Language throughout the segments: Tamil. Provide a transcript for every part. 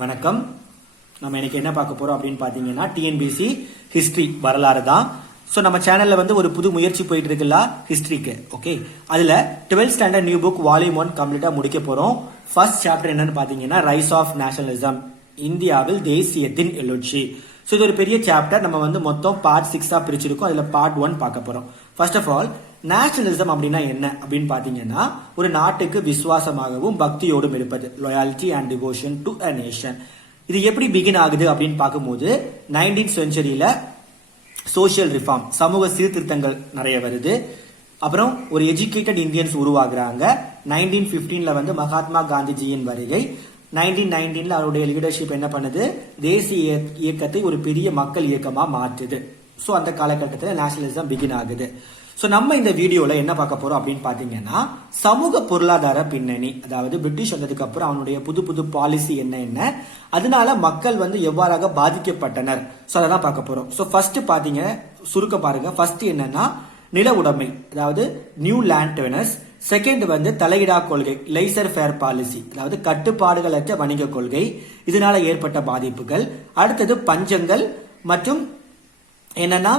வணக்கம். நம்ம இன்னைக்கு என்ன பார்க்க போறோம் அப்படின்னு பாத்தீங்கன்னா டிஎன்பிசி ஹிஸ்டரி வரலாறு தான். ஸோ நம்ம சேனல்ல ஒரு புது முயற்சி போயிட்டு இருக்குல்ல ஹிஸ்டரிக்கு. ஓகே, அதுல 12th standard new book volume 1 கம்ப்ளீட்டா முடிக்க போறோம். ஃபர்ஸ்ட் சாப்டர் என்னன்னு பாத்தீங்கன்னா ரைஸ் ஆஃப் நேஷனலிசம், இந்தியாவில் தேசியத்தின் எழுச்சி. ஸோ இது ஒரு பெரிய சாப்டர். நம்ம மொத்தம் பார்ட் 6 பிரிச்சிருக்கோம். அதுல பார்ட் 1 பார்க்க போறோம். ஃபர்ஸ்ட் ஆஃப் ஆல் நேஷனலிசம் அப்படின்னா என்ன அப்படின்னு பாத்தீங்கன்னா ஒரு நாட்டுக்கு விசுவாசமாகவும் பக்தியோடும் இருப்பது, loyalty and devotion to a nation. இது எப்படி பிகின் ஆகுது அப்படின்னு பார்க்கும்போது 19th செஞ்சுரியில சோசியல் ரிஃபார்ம், சமூக சீர்திருத்தங்கள் நிறைய வருது. அப்புறம் ஒரு எஜுகேட்டட் இந்தியன்ஸ் உருவாகுறாங்க. 1915ல மகாத்மா காந்திஜியின் வருகை. 1919ல அவருடைய லீடர்ஷிப் என்ன பண்ணுது, தேசிய இயக்கத்தை ஒரு பெரிய மக்கள் இயக்கமா மாற்றுது. ஸோ அந்த காலகட்டத்தில் நேஷனலிசம் பிகின் ஆகுது. ஸோ நம்ம இந்த வீடியோல என்ன பார்க்க போறோம் அப்படின்னு பாத்தீங்கன்னா சமூக பொருளாதார பின்னணி, அதாவது பிரிட்டிஷ் வந்ததுக்கு அப்புறம் அவனுடைய புது புது பாலிசி என்ன, அதனால மக்கள் எவ்வாறாக பாதிக்கப்பட்டனர். ஸோ அதான் பார்க்க போறோம். ஸோ ஃபர்ஸ்ட் பாத்தீங்க, சுருக்க பாருங்க. ஃபர்ஸ்ட் என்னன்னா நில உடைமை, அதாவது நியூ லேண்ட் டெனர்ஸ். செகண்ட் தலையிடா கொள்கை, லைசர் ஃபேர் பாலிசி, அதாவது கட்டுப்பாடுகளற்ற வணிக கொள்கை. இதனால ஏற்பட்ட பாதிப்புகள். அடுத்தது பஞ்சங்கள் மற்றும் என்னன்னா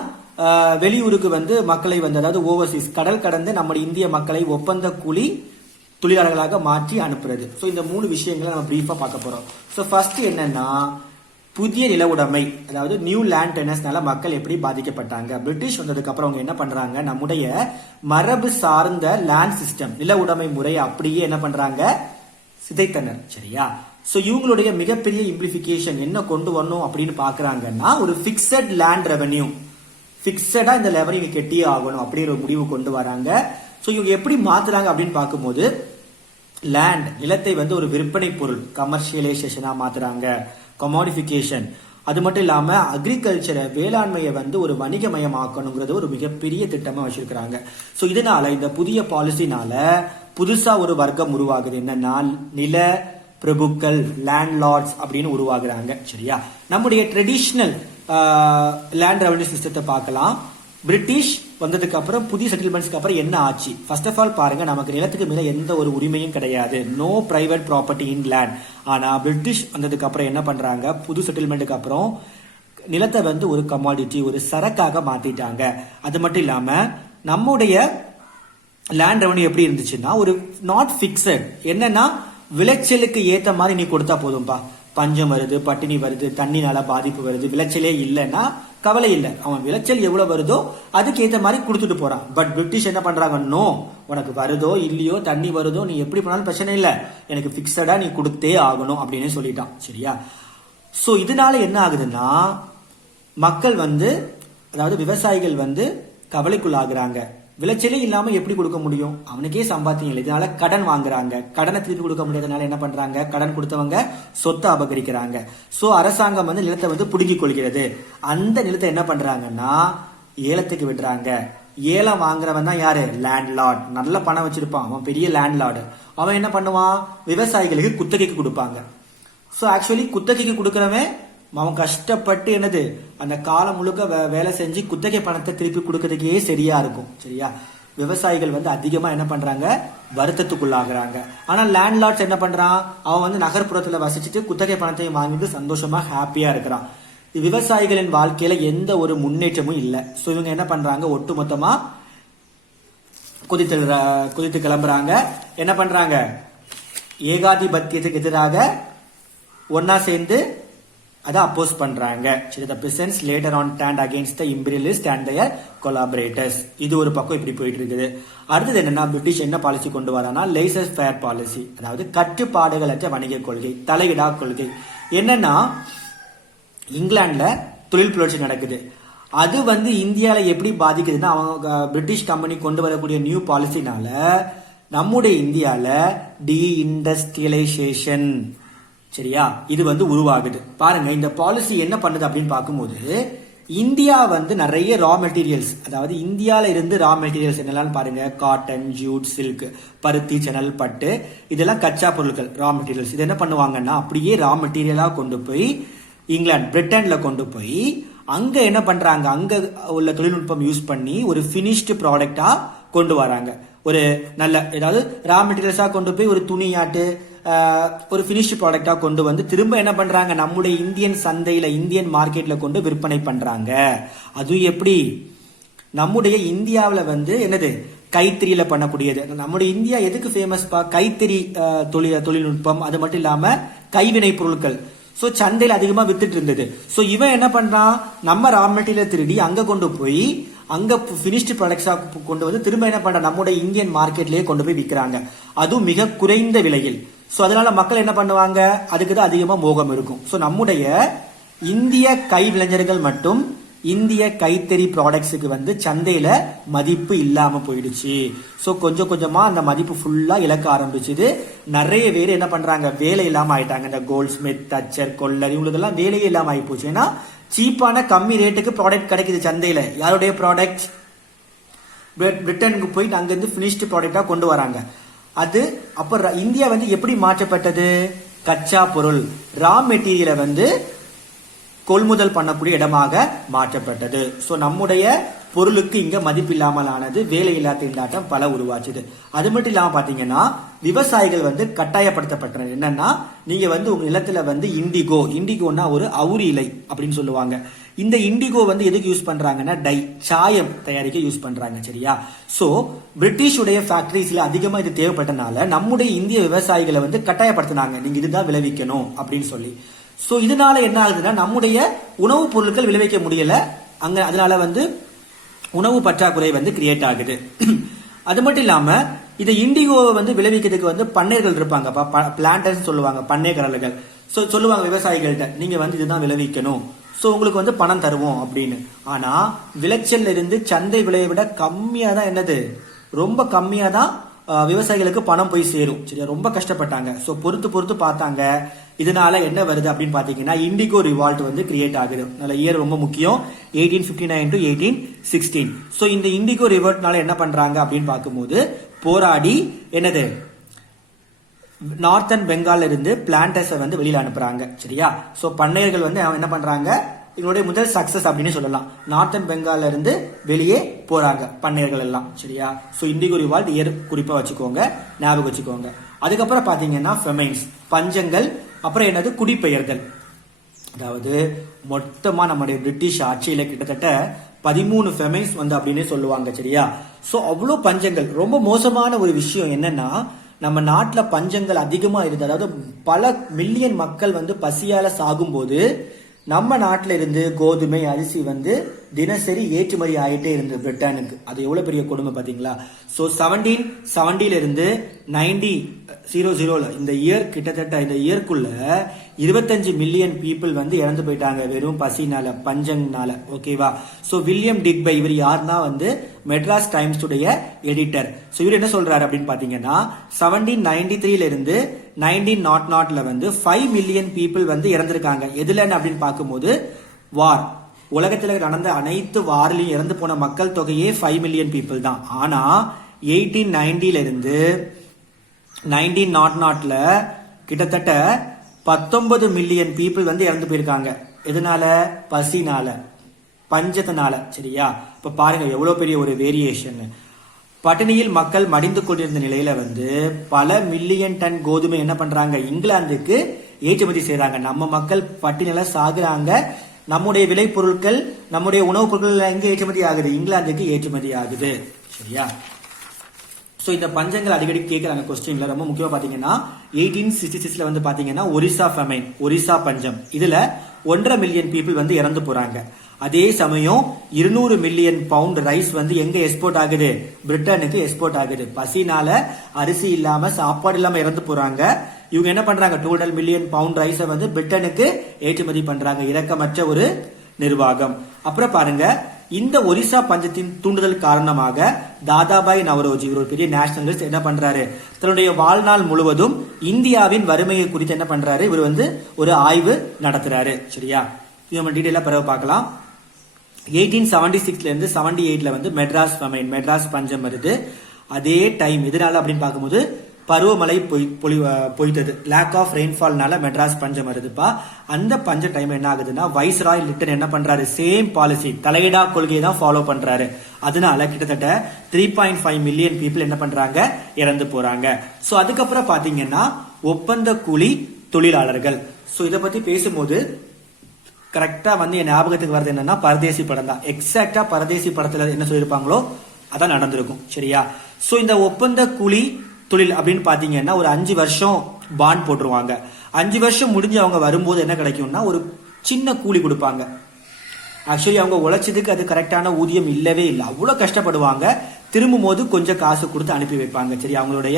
வெளியூருக்கு மக்களை அதாவது ஓவர்சீஸ், கடல் கடந்து நம்முடைய இந்திய மக்களை ஒப்பந்த கூலி தொழிலாளர்களாக மாற்றி அனுப்புறது. ஸோ இந்த 3 விஷயங்களை நம்ம பிரீஃபா பார்க்க போறோம். ஸோ ஃபர்ஸ்ட் என்னன்னா புதிய நில உடைமை, அதாவது நியூ லேண்ட் டெனர்ஸ்னால மக்கள் எப்படி பாதிக்கப்பட்டாங்க. பிரிட்டிஷ் வந்ததுக்கு அப்புறம் அவங்க என்ன பண்றாங்க, நம்முடைய மரபு சார்ந்த லேண்ட் சிஸ்டம், நில உடைமை முறையை அப்படியே என்ன பண்றாங்க, சிதைத்தனர். சரியா? சோ இவங்களுடைய மிகப்பெரிய இம்ப்ளிபிகேஷன் என்ன கொண்டு வரணும் அப்படின்னு பாக்குறாங்கன்னா ஒரு பிக்சட் லேண்ட் ரெவென்யூ, பிக்சடா இந்த ரெவென்யூ கெட்டியே ஆகணும் அப்படிங்கிற ஒரு முடிவு கொண்டு வராங்க. சோ இவங்க எப்படி மாத்துறாங்க அப்படின்னு பார்க்கும்போது லேண்ட், நிலத்தை ஒரு விற்பனை பொருள், கமர்ஷியலைசேஷனா மாத்துறாங்க, கமாடிபிகேஷன். அது மட்டும் இல்லாம அக்ரிகல்ச்சரை, வேளாண்மையை ஒரு வணிகமயமாக்கணுங்கிறது ஒரு மிகப்பெரிய திட்டமா வச்சிருக்கிறாங்க. சோ இதனால இந்த புதிய பாலிசினால புதுசா ஒரு வர்க்கம் உருவாகுது. என்னன்னா நில பிரபுக்கள், லேண்ட்லார்ட்ஸ் அப்படின்னு உருவாகுறாங்க. சரியா? நம்முடைய ட்ரெடிஷனல் லேண்ட் ரெவன்யூ சிஸ்டத்தை பார்க்கலாம். பிரிட்டிஷ் வந்ததுக்கு அப்புறம் புதிய செட்டில்மெண்ட்ஸ்க்கு அப்புறம் என்ன ஆச்சு. ஃபர்ஸ்ட் ஆஃப் ஆல் பாருங்க, நமக்கு நிலத்துக்கு மேல எந்த ஒரு உரிமையும் கிடையாது, no private property in land. ஆனா பிரிட்டிஷ் வந்ததுக்கு அப்புறம் என்ன பண்றாங்க, புது செட்டில்மெண்ட்டுக்கு அப்புறம் நிலத்தை ஒரு கமாடிட்டி, ஒரு சரக்காக மாத்திட்டாங்க. அது மட்டும் இல்லாம நம்முடைய லேண்ட் ரெவன்யூ எப்படி இருந்துச்சுன்னா ஒரு நாட் பிக்சட். என்னன்னா விளைச்சலுக்கு ஏத்த மாதிரி நீ கொடுத்தா போதும்பா. பஞ்சம் வருது, பட்டினி வருது, தண்ணினால பாதிப்பு வருது, விளைச்சலே இல்லைன்னா கவலை இல்லை, அவன் விளைச்சல் எவ்வளவு வருதோ அதுக்கு ஏத்த மாதிரி கொடுத்துட்டு போறான். பட் பிரிட்டிஷ் என்ன பண்றாங்க, நோ, உனக்கு வருதோ இல்லையோ, தண்ணி வருதோ, நீ எப்படி பண்ணாலும் பிரச்சனை இல்லை, எனக்கு பிக்சடா நீ கொடுத்தே ஆகணும் அப்படின்னு சொல்லிட்டான். சரியா? சோ இதனால என்ன ஆகுதுன்னா மக்கள் அதாவது விவசாயிகள் கவலைக்குள்ளாகிறாங்க. விளைச்சலே இல்லாம எப்படி கொடுக்க முடியும், அவனுக்கே சம்பாத்தியம் இல்லை. இதனால கடன் வாங்குறாங்க. கடனை திருப்பி கொடுக்க முடியாதனால என்ன பண்றாங்க, கடன் கொடுத்தவங்க சொத்தை அபகரிக்கிறாங்க. சோ அரசாங்கம் நிலத்தை புடுங்கிக் கொள்கிறது. அந்த நிலத்தை என்ன பண்றாங்கன்னா ஏலத்துக்கு விடுறாங்க. ஏலம் வாங்குறவன் தான் யாரு, லேண்ட்லார்ட். நல்ல பணம் வச்சிருப்பான், அவன் பெரிய லேண்ட்லார்டு. அவன் என்ன பண்ணுவான், விவசாயிகளுக்கு குத்தகைக்கு கொடுப்பாங்க. சோ ஆக்சுவலி குத்தகைக்கு கொடுக்கறவன் அவன் கஷ்டப்பட்டு என்னது அந்த காலம் முழுக்க வேலை செஞ்சு குத்தகை பணத்தை திருப்பி கொடுக்கறதுக்கே சரியா இருக்கும். சரியா? விவசாயிகள் அதிகமா என்ன பண்றாங்க, வருத்தத்துக்குள்ளாகிறாங்க. ஆனா லேண்ட்லார்ட்ஸ் என்ன பண்றான், அவன் நகர்ப்புறத்துல வசிச்சுட்டு குத்தகை பணத்தையும் வாங்கிட்டு சந்தோஷமா ஹாப்பியா இருக்கிறான். விவசாயிகளின் வாழ்க்கையில எந்த ஒரு முன்னேற்றமும் இல்லை. சோ இவங்க என்ன பண்றாங்க, ஒட்டுமொத்தமா குதித்து கிளம்புறாங்க. என்ன பண்றாங்க, ஏகாதிபத்தியத்துக்கு எதிராக ஒன்னா சேர்ந்து அதை அப்போஸ் பண்றாங்க. சரி, the peasants later on turned against the imperialists and their collaborators. இது ஒரு பக்கம் இப்படி போயிட்டு இருக்குது. அடுத்தது என்னன்னா பிரிட்டிஷ் என்ன பாலிசி கொண்டு வரானா லேசர் ஃபேர் பாலிசி, அதாவது கட்டுப்பாடுகளற்ற வணிக கொள்கை, தலையிடா கொள்கை. என்னன்னா இங்கிலாந்துல தொழில் புரட்சி நடக்குது. அது இந்தியால எப்படி பாதிக்குதுன்னா அவங்க பிரிட்டிஷ் கம்பெனி கொண்டு வரக்கூடிய நியூ பாலிசினால நம்முடைய இந்தியால டீஇண்டஸ்ட்ரியலைசேஷன், சரியா, இது உருவாகுது. பாருங்க இந்த பாலிசி என்ன பண்ணுது அப்படின்னு பார்க்கும்போது இந்தியா நிறைய ரா மெட்டீரியல்ஸ், அதாவது இந்தியால இருந்து ரா மெட்டீரியல்ஸ் என்னெல்லாம் பாருங்க, காட்டன், ஜூட், சில்க், பருத்தி, சணல், பட்டு, இதெல்லாம் கச்சா பொருட்கள், ரா மெட்டீரியல்ஸ். இது என்ன பண்ணுவாங்கன்னா அப்படியே ரா மெட்டீரியலா கொண்டு போய் இங்கிலாந்து, பிரிட்டன்ல கொண்டு போய் அங்க என்ன பண்றாங்க, அங்க உள்ள தொழில்நுட்பம் யூஸ் பண்ணி ஒரு பினிஷ்டு ப்ராடக்டா கொண்டு வராங்க. ஒரு நல்ல ஏதாவது ரா மெட்டீரியல்ஸா கொண்டு போய் ஒரு துணியாட்டு ஒரு பினிஷ்டு ப்ராடக்டா கொண்டு வந்து திரும்ப என்ன பண்றாங்க, நம்முடைய இந்தியன் சந்தையில இந்தியன் மார்க்கெட்ல கொண்டு விற்பனை பண்றாங்க. அதுவும் எப்படி, நம்முடைய இந்தியாவில வந்து என்னது கைத்தறியில பண்ணக்கூடியது. நம்முடைய இந்தியா எதுக்கு ஃபேமஸ் பா, கைத்தறி தொழில்நுட்பம், அது மட்டும் இல்லாம கைவினை பொருட்கள். சோ சந்தையில் அதிகமா வித்துட்டு இருந்தது. சோ இவன் என்ன பண்றான், நம்ம ரா மெட்டீரியல் திருடி அங்க கொண்டு போய் அங்க பினிஷ்டு ப்ராடக்ட்ஸா கொண்டு வந்து திரும்ப என்ன பண்றான், நம்முடைய இந்தியன் மார்க்கெட்லயே கொண்டு போய் விற்கிறாங்க, அதுவும் மிக குறைந்த விலையில். சோ அதனால மக்கள் என்ன பண்ணுவாங்க, அதுக்கு தான் அதிகமா மோகம் இருக்கும். சோ நம்முடைய இந்திய கைவிளைஞர்கள் மட்டும் இந்திய கைத்தறி ப்ராடக்ட்ஸுக்கு வந்து சந்தையில மதிப்பு இல்லாம போயிடுச்சு. சோ கொஞ்சம் கொஞ்சமா அந்த மதிப்பு ஃபுல்லா இழக்க ஆரம்பிச்சுது. நிறைய பேர் என்ன பண்றாங்க, வேலை இல்லாம ஆயிட்டாங்க. இந்த கோல்ட் ஸ்மித், தச்சர், கொல்லர், இவங்களுக்கு எல்லாம் வேலையே இல்லாம ஆகி போச்சு. ஏன்னா சீப்பான கம்மி ரேட்டுக்கு ப்ராடக்ட் கிடைக்குது சந்தையில. யாருடைய ப்ராடக்ட், பிரிட்டனுக்கு போயிட்டு அங்கிருந்து பினிஷ்டு ப்ராடக்டா கொண்டு வராங்க. அது அப்ப இந்தியா வந்து எப்படி மாற்றப்பட்டது, கச்சா பொருள் ரா மெட்டீரியலை வந்து கொள்முதல் பண்ணக்கூடிய இடமாக மாற்றப்பட்டது. சோ நம்முடைய பொருளுக்கு இங்க மதிப்பு இல்லாமல் ஆனது, வேலை இல்லாத திண்டாட்டம் பல உருவாச்சுது. அது மட்டும் இல்லாம பாத்தீங்கன்னா விவசாயிகள் வந்து கட்டாயப்படுத்தப்பட்டனர். என்னன்னா, நீங்க வந்து உங்க நிலத்துல வந்து இண்டிகோனா ஒரு அவுரி இலை அப்படின்னு சொல்லுவாங்க. இந்த இண்டிகோ வந்து எதுக்கு யூஸ் பண்றாங்கன்னா, டை, சாயம் தயாரிக்க யூஸ் பண்றாங்க. சரியா? சோ பிரிட்டிஷுடைய ஃபேக்டரிஸ்ல அதிகமா இது தேவைப்பட்டனால நம்முடைய இந்திய விவசாயிகளை வந்து கட்டாயப்படுத்தினாங்க, நீங்க இதுதான் விளைவிக்கணும் அப்படின்னு சொல்லி. சோ இதனால என்ன ஆகுதுன்னா, நம்முடைய உணவுப் பொருட்கள் விளைவிக்க முடியல அங்க. அதனால வந்து உணவு பற்றாக்குறை வந்து கிரியேட் ஆகுது. அது மட்டும் இல்லாம இந்த இண்டிகோவை வந்து விளைவிக்கிறதுக்கு வந்து பண்ணையர்கள் இருப்பாங்க, பிளான்டர்ஸ் சொல்லுவாங்க, பண்ணையக்காரர்கள். சோ சொல்லுவாங்க விவசாயிகள்கிட்ட, நீங்க வந்து இதுதான் விளைவிக்கணும், சோ உங்களுக்கு வந்து பணம் தருவோம் அப்படின்னு. ஆனா விளைச்சல் இருந்து சந்தை விலையை விட கம்மியா தான், என்னது ரொம்ப கம்மியா தான் விவசாயிகளுக்கு பணம் போய் சேரும். சரியா? ரொம்ப கஷ்டப்பட்டாங்க. சோ பொறுத்து பார்த்தாங்க. இதனால என்ன வருது அப்படின்னு பாத்தீங்கன்னா, இண்டிகோ ரிவால்ட் வந்து கிரியேட் ஆகுது. நல்ல இயர் ரொம்ப முக்கியம், 1859 to 1816. சோ இந்த இண்டிகோ ரிவால்ட்னால என்ன பண்றாங்க அப்படின்னு பார்க்கும்போது, போராடி என்னது நார்த்தன் பெங்கால்ல இருந்து பிளான்டர்ஸை வந்து வெளியில அனுப்புறாங்க. சரியா? சோ பண்ணையர்கள் வந்து என்ன பண்றாங்க, இதனுடைய முதல் சக்சஸ் அப்படின்னு சொல்லலாம். நார்த்தன் பெங்கால்ல இருந்து வெளியே போறாங்க பண்ணையர்கள் எல்லாம். சரியா? சோ இண்டிகோ ரிவால்ட் இயர் குறிப்பா வச்சுக்கோங்க, ஞாபகம் வச்சுக்கோங்க. அதுக்கப்புறம் பாத்தீங்கன்னா ஃபெமைன்ஸ், பஞ்சங்கள், அப்புறம் என்னது குடிபெயர்தல். அதாவது மொத்தமா நம்முடைய பிரிட்டிஷ் ஆட்சியில கிட்டத்தட்ட 13 ஃபெமைன்ஸ் வந்து அப்படின்னு சொல்லுவாங்க. சரியா? சோ அவ்வளவு பஞ்சங்கள். ரொம்ப மோசமான ஒரு விஷயம் என்னன்னா, நம்ம நாட்டுல பஞ்சங்கள் அதிகமா இருந்து, அதாவது பல மில்லியன் மக்கள் வந்து பசியால சாகும்போது நம்ம நாட்டில இருந்து கோதுமை, அரிசி வந்து தினசரி ஏற்றுமதி ஆகிட்டே இருந்தது பிரிட்டனுக்கு. அது எவ்வளவு பெரிய கொடுமை பாத்தீங்களா? சோ 1770 இருந்து 1900 இந்த இயர், கிட்டத்தட்ட இந்த இயர்க்குள்ள 25 மில்லியன் பீப்புள் வந்து இறந்து போயிட்டாங்க வெறும் பசினால, பஞ்சங்கனால. ஓகேவா? சோ வில்லியம் டிக்பை, இவர் யாருன்னா வந்து மெட்ராஸ் டைம்ஸ் உடைய எடிட்டர். சோ இவர் என்ன சொல்றாரு அப்படின்னு பாத்தீங்கன்னா, 1793 இருந்து 1900 வந்து 5 மில்லியன் பீப்புள் வந்து இறந்திருக்காங்க. எதுல அப்படின்னு பார்க்கும்போது, வார், உலகத்தில் நடந்த அனைத்து வாரிலையும் இறந்து போன மக்கள் தொகையே 5 மில்லியன் பீப்புள் தான். ஆனா 1890 இருந்து 1900 கிட்டத்தட்ட 19 மில்லியன் பீப்புள் வந்து இறந்து போயிருக்காங்க. எதனால? பசினால, பஞ்சத்தினால. சரியா? இப்ப பாருங்க எவ்வளவு பெரிய ஒரு வேரியேஷன். பட்டினியில் மக்கள் மடிந்து கொண்டிருந்த நிலையில வந்து பல மில்லியன் டன் கோதுமை என்ன பண்றாங்க, இங்கிலாந்துக்கு ஏற்றுமதி செய்யறாங்க. நம்ம மக்கள் பட்டினில சாகுறாங்க. நம்முடைய விலை பொருட்கள், நம்முடைய உணவுப் பொருட்கள் எங்க ஏற்றுமதி ஆகுது? இங்கிலாந்துக்கு ஏற்றுமதி ஆகுது. சரியா? சோ இந்த பஞ்சங்கள் அடிக்கடி கேட்கறாங்க கொஸ்டின்ல. ரொம்ப முக்கியமா பாத்தீங்கன்னா 1866 வந்து பாத்தீங்கன்னா ஒரிசா ஃபெமைன், ஒரிசா பஞ்சம். இதுல 1.5 மில்லியன் பீப்புள் வந்து இறந்து போறாங்க. அதே சமயம் 200 மில்லியன் பவுண்ட் ரைஸ் வந்து எங்க எக்ஸ்போர்ட் ஆகுது? பிரிட்டனுக்கு எக்ஸ்போர்ட் ஆகுது. பசினால, அரிசி இல்லாம, சாப்பாடு இல்லாம இறந்து போறாங்க. இவங்க என்ன பண்றாங்க, 200 மில்லியன் பவுண்ட் ரைஸை வந்து பிரிட்டனுக்கு ஏற்றுமதி பண்றாங்க. இரக்கமற்ற ஒரு நிர்வாகம். அப்புறம் பாருங்க, இந்த ஒரிசா பஞ்சத்தின் தூண்டுதல் காரணமாக தாதாபாய் நவரோஜி, இவர் ஒரு பெரிய நேஷனலிஸ்ட், என்ன பண்றாரு, தன்னுடைய வாழ்நாள் முழுவதும் இந்தியாவின் வறுமையை குறித்து என்ன பண்றாரு, இவர் வந்து ஒரு ஆய்வு நடத்துறாரு. சரியா? இது நம்ம டீடைலா பிறகு பார்க்கலாம். 1876 இருந்து 78 வந்து மெட்ராஸ் ஃபெமைன், மெட்ராஸ் பஞ்சம் வருது. அதே டைம் எதனால அப்படின்னு பார்க்கும்போது பருவமழை பொய்த்தது, லேக் ஆஃப் ரெயின்ஃபால்னால மெட்ராஸ் பஞ்சம் வருதுப்பா. அந்த பஞ்ச டைம் என்ன ஆகுதுன்னா, வைஸ்ராய் லிட்டன் என்ன பண்றாரு, சேம் பாலிசி, தலையிடா கொள்கையை தான் ஃபாலோ பண்றாரு. அதனால கிட்டத்தட்ட 3.5 மில்லியன் பீப்புள் என்ன பண்றாங்க, இறந்து போறாங்க. சோ அதுக்கப்புறம் பாத்தீங்கன்னா ஒப்பந்த கூலி தொழிலாளர்கள். சோ இத பத்தி பேசும்போது கரெக்டா வந்து என் ஞாபகத்துக்கு வருது என்னன்னா பரதேசி படம் தான். எக்ஸாக்டா பரதேசி படத்துல என்ன சொல்லியிருப்பாங்களோ அதான் நடந்திருக்கும். சரியா? சோ இந்த ஒப்பந்த கூலி தொழில் அப்படின்னு பாத்தீங்கன்னா ஒரு 5 வருஷம் பாண்ட் போட்டுருவாங்க. 5 வருஷம் முடிஞ்சு அவங்க வரும்போது என்ன கிடைக்கும்னா ஒரு சின்ன கூலி கொடுப்பாங்க. ஆக்சுவலி அவங்க உழைச்சதுக்கு அது கரெக்டான ஊதியம் இல்லவே இல்லை, அவ்வளவு கஷ்டப்படுவாங்க. திரும்பும் போது கொஞ்சம் காசு கொடுத்து அனுப்பி வைப்பாங்க. சரி, அவங்களுடைய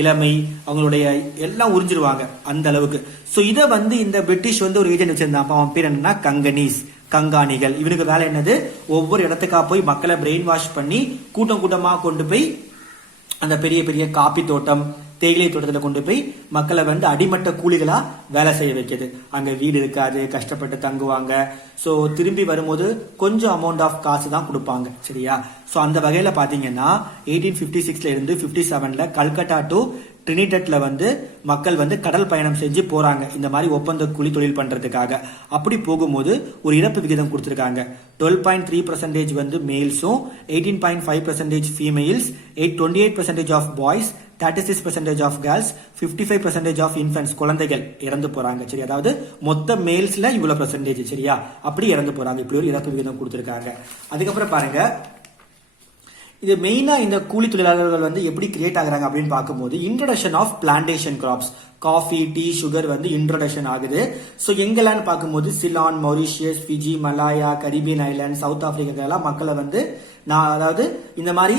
இளமை அவங்களுடைய எல்லாம் உறிஞ்சிருவாங்க அந்த அளவுக்கு. சோ இதை வந்து இந்த பிரிட்டிஷ் வந்து ஒரு ஏஜென்ட் வச்சிருந்தான். அவன் பேர் என்னன்னா கங்காணிகள். இவனுக்கு வேலை என்னது, ஒவ்வொரு இடத்துக்கா போய் மக்களை பிரெயின் வாஷ் பண்ணி கூட்டம் கூட்டமா கொண்டு போய் அந்த பெரிய பெரிய காப்பி தோட்டம் தேயிலை தோட்டத்துல கொண்டு போய் மக்களை வந்து அடிமட்ட கூலிகளா வேலை செய்ய வைக்கிறது. அங்க வீடு இருக்காது, கஷ்டப்பட்டு தங்குவாங்க. சோ திரும்பி வரும்போது கொஞ்சம் அமௌண்ட் ஆஃப் காசு தான் கொடுப்பாங்க. சரியா? சோ அந்த வகையில பாத்தீங்கன்னா 1856ல இருந்து 57ல கல்கட்டா டு ட்ரினிடட்ல வந்து மக்கள் வந்து கடல் பயணம் செஞ்சு போறாங்க இந்த மாதிரி ஒப்பந்த கூலி தொழில் பண்றதுக்காக. அப்படி போகும்போது ஒரு இறப்பு விகிதம் கொடுத்திருக்காங்க. 12.3% வந்து மேல்ஸும் 18.5% females, 28% of boys, 36% of girls, 55% of infants குழந்தைகள் இறந்து போறாங்க. சரி, அதாவது மொத்த மேல்ஸ்ல இவ்வளவு பெர்சன்டேஜ். சரியா? அப்படி இறந்து போறாங்க. இப்படி ஒரு இறப்பு விகிதம் கொடுத்திருக்காங்க. அதுக்கப்புறம் பாருங்க, இது மெயினா இந்த கூலி தொழிலாளர்கள் வந்து எப்படி கிரியேட் ஆகுறாங்க அப்படின்னு பார்க்கும்போது introduction of plantation crops, coffee, tea, sugar வந்து இன்ட்ரோடக்ஷன் ஆகுது. ஸோ எங்கெல்லாம் பார்க்கும்போது Ceylon, Mauritius, Fiji, Malaya, Caribbean island, South Africa மக்களை வந்து அதாவது இந்த மாதிரி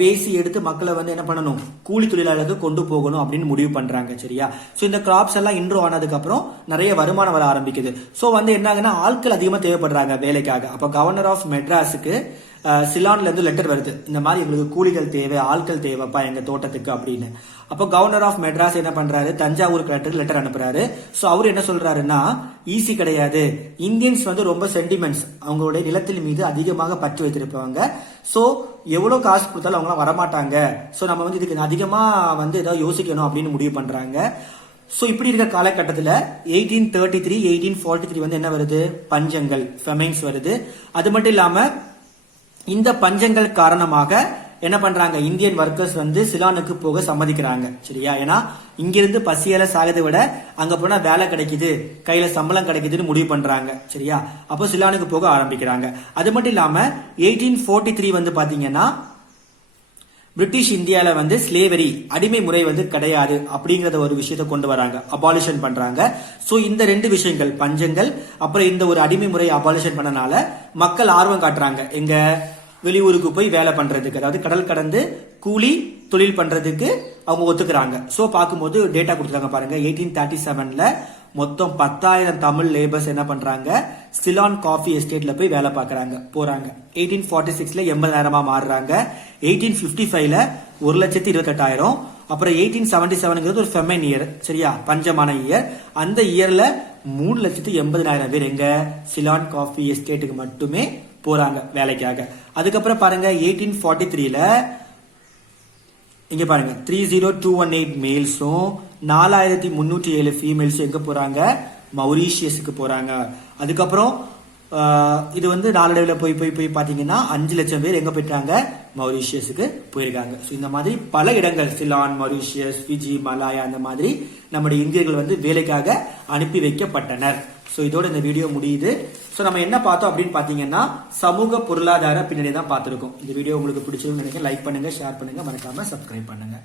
பேசி எடுத்து மக்களை வந்து என்ன பண்ணணும், கூலி தொழிலாளர்களுக்கு கொண்டு போகணும் அப்படின்னு முடிவு பண்றாங்க. சரியா? சோ இந்த கிராப்ஸ் எல்லாம் இன்ட்ரோ ஆனதுக்கு அப்புறம் நிறைய வருமானம் வர ஆரம்பிக்குது. சோ வந்து என்ன ஆகுதுன்னா ஆட்கள் அதிகமா தேவைப்படுறாங்க வேலைக்காக. அப்ப கவர்னர் ஆஃப் மெட்ராஸுக்கு சிலான்ல இருந்து லெட்டர் வருது, இந்த மாதிரி எங்களுக்கு கூலிகள் தேவை, ஆட்கள் தேவைப்பா எங்க தோட்டத்துக்கு அப்படின்னு. அப்போ கவர்னர் ஆஃப் மெட்ராஸ் என்ன பண்றாரு, தஞ்சாவூர் கலெக்டருக்கு லெட்டர் அனுப்புறாரு. சோ அவர் என்ன சொல்றாருன்னா, ஈஸி கிடையாது, இந்தியன்ஸ் வந்து ரொம்ப சென்டிமெண்ட்ஸ், அவங்களுடைய நிலத்தின் மீது அதிகமாக பற்று வைத்திருப்பாங்க. சோ எவ்வளவு காசு கொடுத்தாலும் அவங்க வரமாட்டாங்க. சோ நம்ம வந்து இதுக்கு அதிகமா வந்து ஏதாவது யோசிக்கணும் அப்படின்னு முடிவு பண்றாங்க. சோ இப்படி இருக்க காலகட்டத்தில் 1833 1843 வந்து என்ன வருது, பஞ்சங்கள், ஃபெமைன்ஸ் வருது. அது மட்டும் இல்லாம இந்த பஞ்சங்கள் காரணமாக என்ன பண்றாங்க, இந்தியன் ஒர்க்கர்ஸ் வந்து சிலானுக்கு போக சம்மதிக்கிறாங்க. சரியா? ஏன்னா இங்கிருந்து பசியால சாகதை விட அங்க போனா வேலை கிடைக்குது, கையில சம்பளம் கிடைக்குதுன்னு முடிவு பண்றாங்க. சரியா? அப்போ சிலானுக்கு போக ஆரம்பிக்கிறாங்க. அது மட்டும் இல்லாம 1843 வந்து பாத்தீங்கன்னா பிரிட்டிஷ் இந்தியால வந்து ஸ்லேவரி, அடிமை முறை வந்து கிடையாது அப்படிங்கறத ஒரு விஷயத்தை கொண்டு வராங்க, அபாலிஷன் பண்றாங்க. சோ இந்த ரெண்டு விஷயங்கள், பஞ்சங்கள் அப்புறம் இந்த ஒரு அடிமை முறை அபாலிஷன் பண்ணனால மக்கள் ஆர்வம் காட்டுறாங்க எங்க வெளியூருக்கு போய் வேலை பண்றதுக்கு, அதாவது கடல் கடந்து கூலி தொழில் பண்றதுக்கு அவங்க ஒத்துக்கிறாங்க. சோ பார்க்கும்போது டேட்டா கொடுத்துருக்காங்க பாருங்க. 1837ல மொத்தம் 10,000 தமிழ் லேபர்ஸ் என்ன பண்றாங்க, சிலான் காஃபி எஸ்டேட்ல போய் வேலை பார்க்கறாங்க, போறாங்க. 1846ல 80,000 மாறுறாங்க. 1855ல 1,28,000. அப்புறம் 1877ங்கிறது ஒரு ஃபெமைன் இயர். சரியா? பஞ்சமான இயர். அந்த இயர்ல 3,80,000 பேர் எங்க சிலான் காஃபி எஸ்டேட்டுக்கு மட்டுமே போறாங்க வேலைக்காக. அதுக்கப்புறம் பாருங்க 1843ல இங்க பாருங்க 30,218 மேல்ஸும் 4,307 ஃபீமேல்ஸும் எங்க போறாங்க, மௌரிஷியஸுக்கு போறாங்க. அதுக்கப்புறம் இது வந்து நாளடைவில் போய் போய் போய் பாத்தீங்கன்னா 5 லட்சம் பேர் எங்க போயிட்டாங்க, மௌரிஷியஸுக்கு போயிருக்காங்க. ஸோ இந்த மாதிரி பல இடங்கள், சிலான், மொரிஷியஸ், ஃபிஜி, மலாயா, அந்த மாதிரி நம்முடைய இந்தியர்கள் வந்து வேலைக்காக அனுப்பி வைக்கப்பட்டனர். ஸோ இதோட இந்த வீடியோ முடியுது. ஸோ நம்ம என்ன பார்த்தோம் அப்படின்னு பாத்தீங்கன்னா சமூக பொருளாதார பின்னணி தான் பார்த்திருக்கோம். இந்த வீடியோ உங்களுக்கு பிடிச்சிருக்குன்னு நினைக்கிறேன். லைக் பண்ணுங்க, ஷேர் பண்ணுங்க, மறக்காம சப்ஸ்கிரைப் பண்ணுங்க.